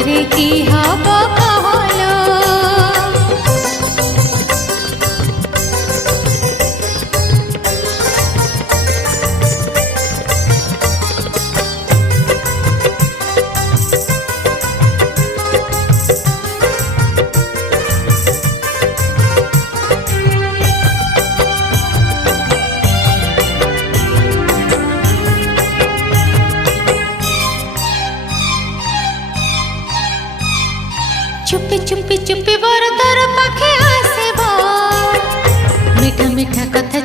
পরে কি হব কহলো। चुप्पी चुप्पी चुप्पी बर तोर पाखे आसेबो, मीठा मीठा कथा